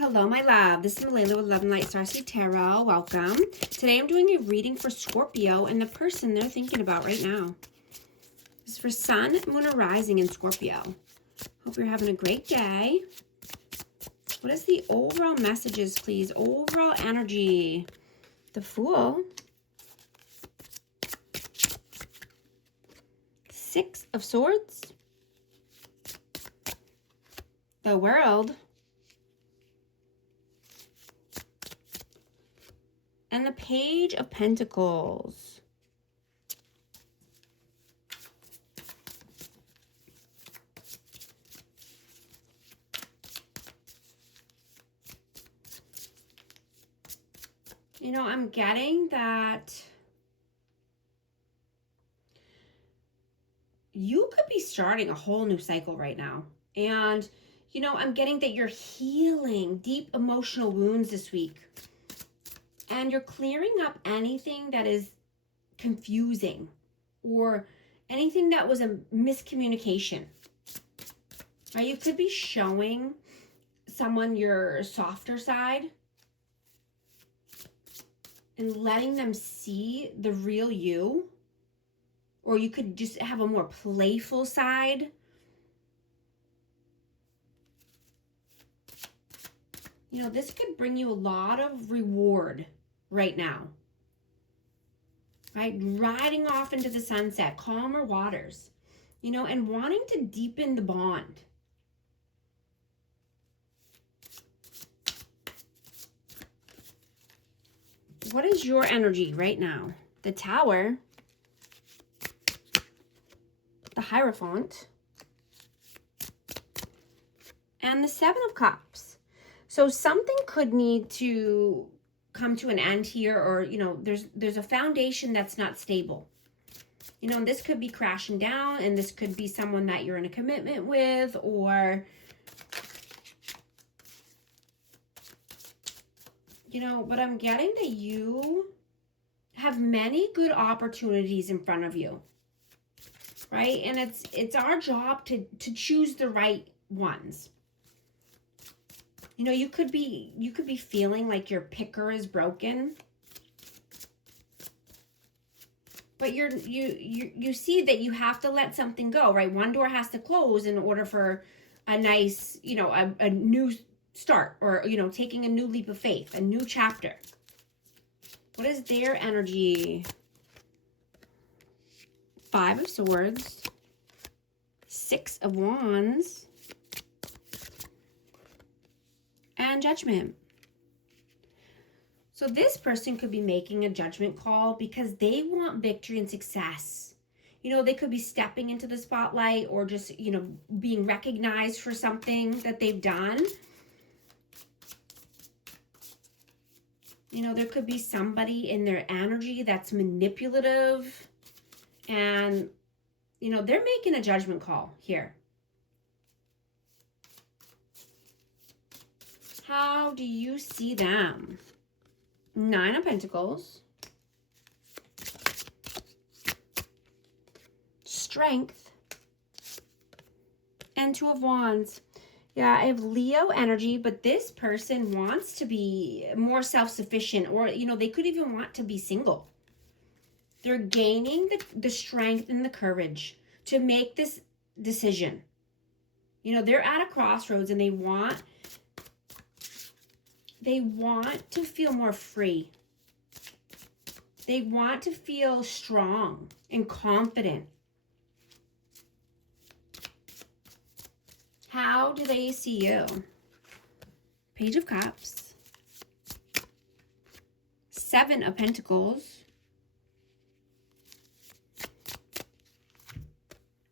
Hello, my love. This is Malayla with Love and Light Starseed Tarot. Welcome. Today I'm doing a reading for Scorpio and the person they're thinking about right now. This is for Sun, Moon, or Rising in Scorpio. Hope you're having a great day. What is the overall messages, please? Overall energy. The Fool. Six of Swords. The World. And the Page of Pentacles. You know, I'm getting that you could be starting a whole new cycle right now. And, you know, I'm getting that you're healing deep emotional wounds this week. And you're clearing up anything that is confusing or anything that was a miscommunication. Right? You could be showing someone your softer side and letting them see the real you. Or you could just have a more playful side. You know, this could bring you a lot of reward right now. Right? Riding off into the sunset, calmer waters, you know, and wanting to deepen the bond. What is your energy right now? The Tower, the Hierophant, and the Seven of Cups. So something could need to come to an end here, or, you know, there's a foundation that's not stable. You know, and this could be crashing down, and this could be someone that you're in a commitment with, or, you know, but I'm getting that you have many good opportunities in front of you, right? And it's our job to choose the right ones. You know, you could be feeling like your picker is broken. But you see that you have to let something go, right? One door has to close in order for a nice, you know, a new start, or, you know, taking a new leap of faith, a new chapter. What is their energy? Five of Swords, Six of Wands, and Judgment. So this person could be making a judgment call because they want victory and success. You know, they could be stepping into the spotlight, or just, you know, being recognized for something that they've done. You know, there could be somebody in their energy that's manipulative, and, you know, they're making a judgment call here. How do you see them? Nine of Pentacles, Strength, and Two of Wands. Yeah, I have Leo energy, but this person wants to be more self-sufficient, or, you know, they could even want to be single. They're gaining the strength and the courage to make this decision. You know, they're at a crossroads, and they want to feel more free. They want to feel strong and confident. How do they see you? Page of Cups, Seven of Pentacles,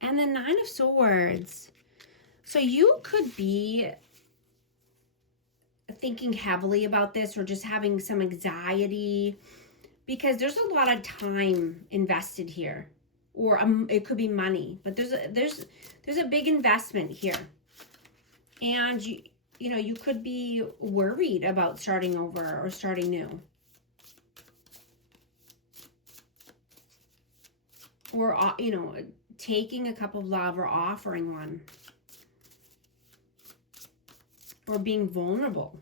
and the Nine of Swords. So you could be thinking heavily about this, or just having some anxiety, because there's a lot of time invested here, or it could be money, but there's a big investment here. And you know, you could be worried about starting over or starting new, or, you know, taking a cup of love or offering one. or being vulnerable.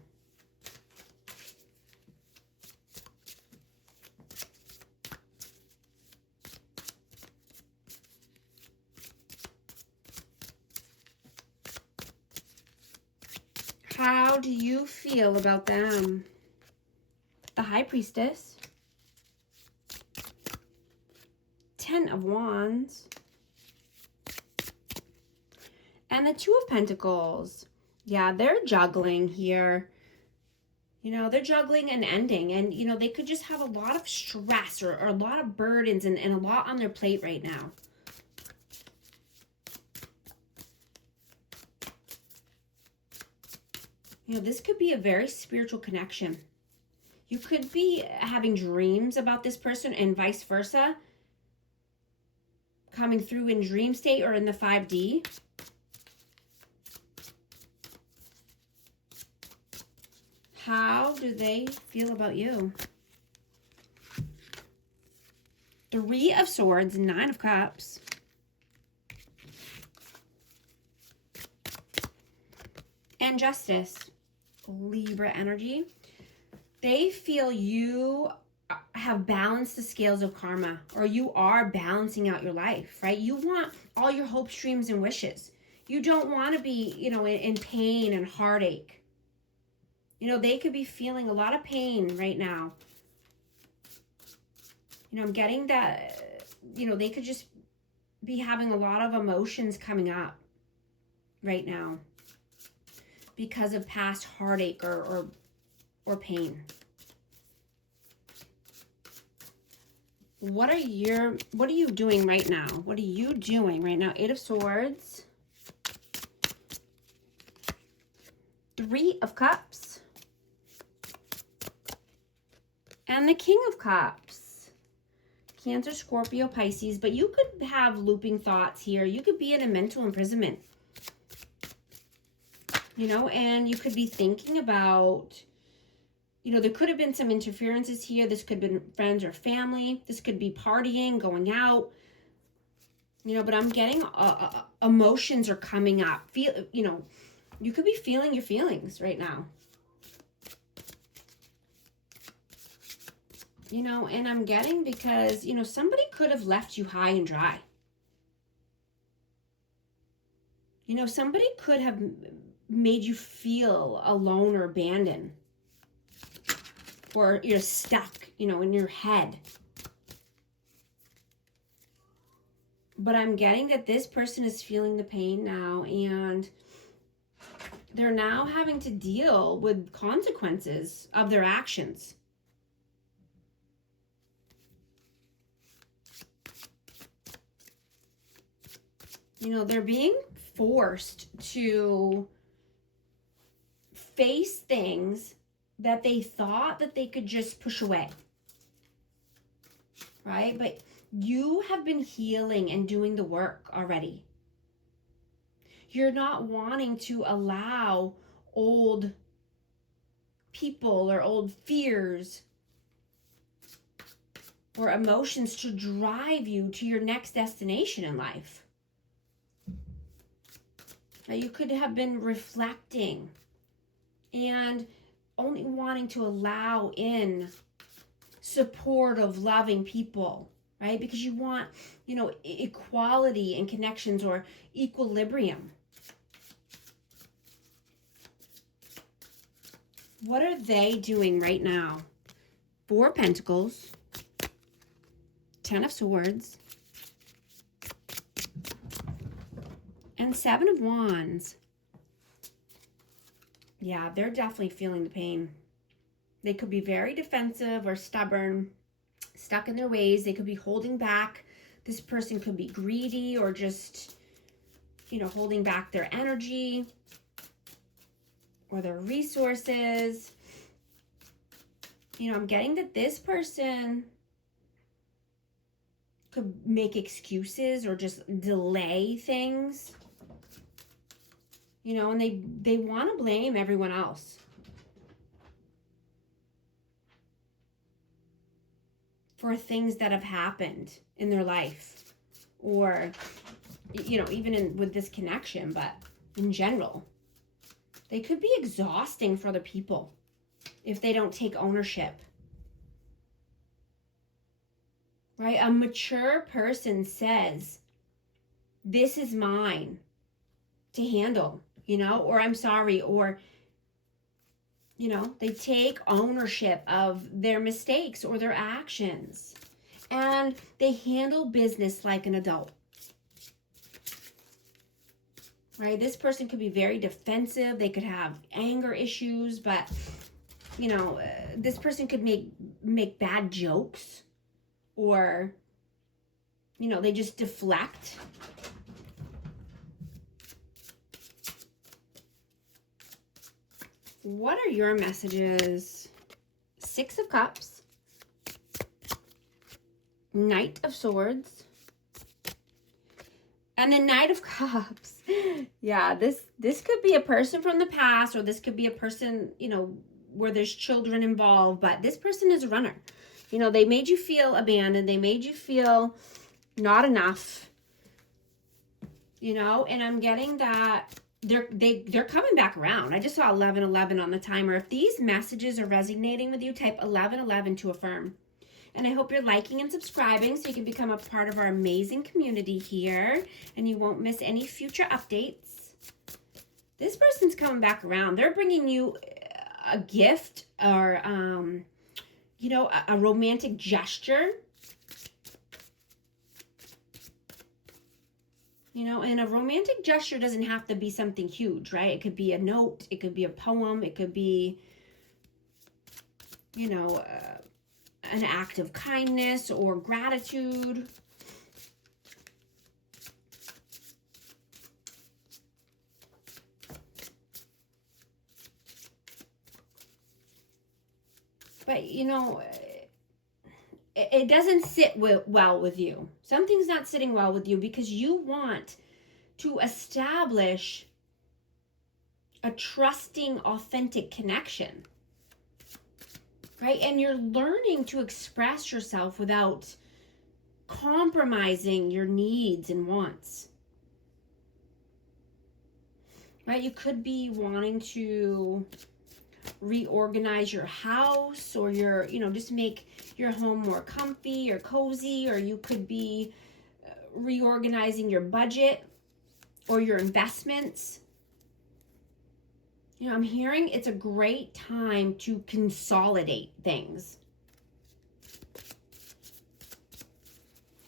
How do you feel about them? The High Priestess. 10 of Wands. And the 2 of Pentacles. Yeah, they're juggling here. You know, they're juggling and ending. And, you know, they could just have a lot of stress or a lot of burdens and a lot on their plate right now. You know, this could be a very spiritual connection. You could be having dreams about this person and vice versa. Coming through in dream state or in the 5D. How do they feel about you? 3 of Swords, 9 of Cups. And Justice. Libra energy. They feel you have balanced the scales of karma, or you are balancing out your life, right? You want all your hopes, dreams, and wishes. You don't want to be, you know, in pain and heartache. You know, they could be feeling a lot of pain right now. You know, I'm getting that, you know, they could just be having a lot of emotions coming up right now because of past heartache or pain. What are you doing right now? What are you doing right now? 8 of Swords. 3 of Cups. And the King of Cups. Cancer, Scorpio, Pisces. But you could have looping thoughts here. You could be in a mental imprisonment. You know, and you could be thinking about, you know, there could have been some interferences here. This could have been friends or family. This could be partying, going out. You know, but I'm getting emotions are coming up. You know, you could be feeling your feelings right now. You know, and I'm getting because, you know, somebody could have left you high and dry. You know, somebody could have made you feel alone or abandoned. Or you're stuck, you know, in your head. But I'm getting that this person is feeling the pain now, and they're now having to deal with consequences of their actions. You know, they're being forced to face things that they thought that they could just push away, right? But you have been healing and doing the work already. You're not wanting to allow old people or old fears or emotions to drive you to your next destination in life. Now, you could have been reflecting and only wanting to allow in supportive, loving people, right? Because you want, you know, equality and connections or equilibrium. What are they doing right now? 4 of Pentacles, 10 of Swords, and 7 of Wands. Yeah, they're definitely feeling the pain. They could be very defensive or stubborn, stuck in their ways. They could be holding back. This person could be greedy or just, you know, holding back their energy or their resources. You know, I'm getting that this person could make excuses or just delay things. You know, and they want to blame everyone else for things that have happened in their life, or, you know, even with this connection, but in general. They could be exhausting for other people if they don't take ownership. Right? A mature person says, this is mine to handle, you know, or I'm sorry, or You know, they take ownership of their mistakes or their actions. And they handle business like an adult. Right? This person could be very defensive. They could have anger issues, but, you know, this person could make bad jokes, or, you know, they just deflect. What are your messages? Six of Cups, Knight of Swords, and the Knight of Cups. Yeah, this could be a person from the past, or this could be a person, you know, where there's children involved, but this person is a runner. You know, they made you feel abandoned. They made you feel not enough. You know, and I'm getting that they're coming back around. I just saw 1111 on the timer. If these messages are resonating with you, type 1111 to affirm. And I hope you're liking and subscribing so you can become a part of our amazing community here, and you won't miss any future updates. This person's coming back around. They're bringing you a gift, or you know, a romantic gesture. You know, and a romantic gesture doesn't have to be something huge, right? It could be a note, it could be a poem, it could be, you know, an act of kindness or gratitude. But, you know, it doesn't sit well with you. Something's not sitting well with you because you want to establish a trusting, authentic connection, right? And you're learning to express yourself without compromising your needs and wants, right? You could be wanting to reorganize your house, or your, you know, just make your home more comfy or cozy, or you could be reorganizing your budget or your investments. You know, I'm hearing it's a great time to consolidate things.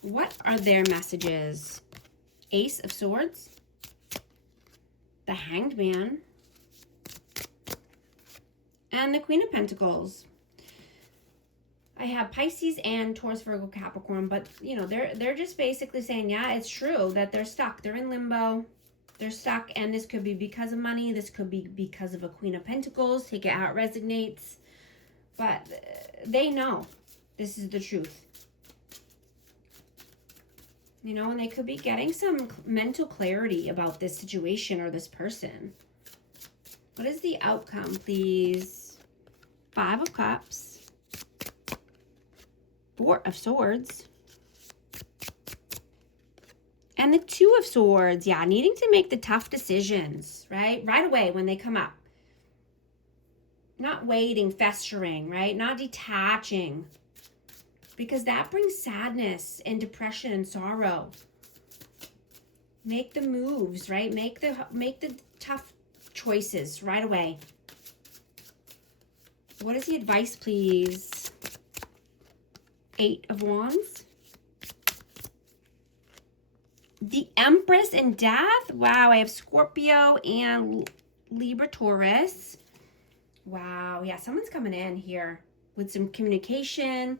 What are their messages? Ace of Swords, the Hanged Man, and the Queen of Pentacles. I have Pisces and Taurus, Virgo, Capricorn, but, you know, they're just basically saying, yeah, it's true that they're stuck. They're in limbo. They're stuck, and this could be because of money. This could be because of a Queen of Pentacles. Take it how it resonates. But they know this is the truth. You know, and they could be getting some mental clarity about this situation or this person. What is the outcome, please? Five of Cups, Four of Swords, and the Two of Swords. Yeah, needing to make the tough decisions, right? Right away when they come up. Not waiting, festering, right? Not detaching. Because that brings sadness and depression and sorrow. Make the moves, right? Make the tough choices right away. What is the advice, please? Eight of Wands. The Empress and Death. Wow, I have Scorpio and Libra, Taurus. Wow, yeah, someone's coming in here with some communication,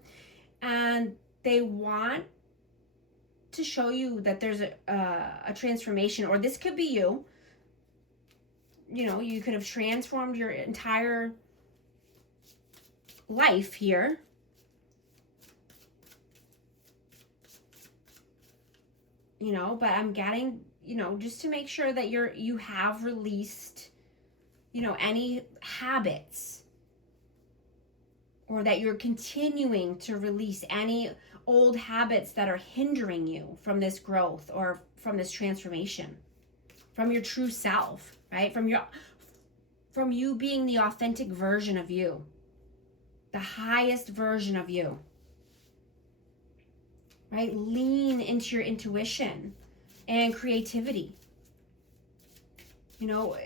and they want to show you that there's a transformation, or this could be you. You know, you could have transformed your entire life here. You know, but I'm getting, you know, just to make sure that you have released, you know, any habits, or that you're continuing to release any old habits that are hindering you from this growth or from this transformation, from your true self, right? From you being the authentic version of you, the highest version of you, right? Lean into your intuition and creativity. You know,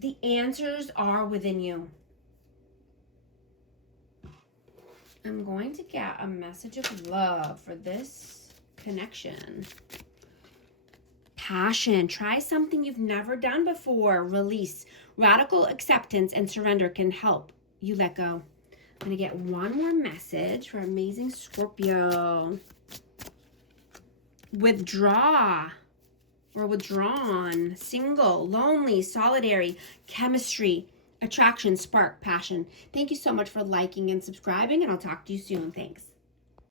The answers are within you. I'm going to get a message of love for this connection. Passion. Try something you've never done before. Release. Radical acceptance and surrender can help you let go. I'm going to get one more message for amazing Scorpio. Withdraw or withdrawn. Single, lonely, solitary, chemistry, attraction, spark, passion. Thank you so much for liking and subscribing, and I'll talk to you soon. Thanks.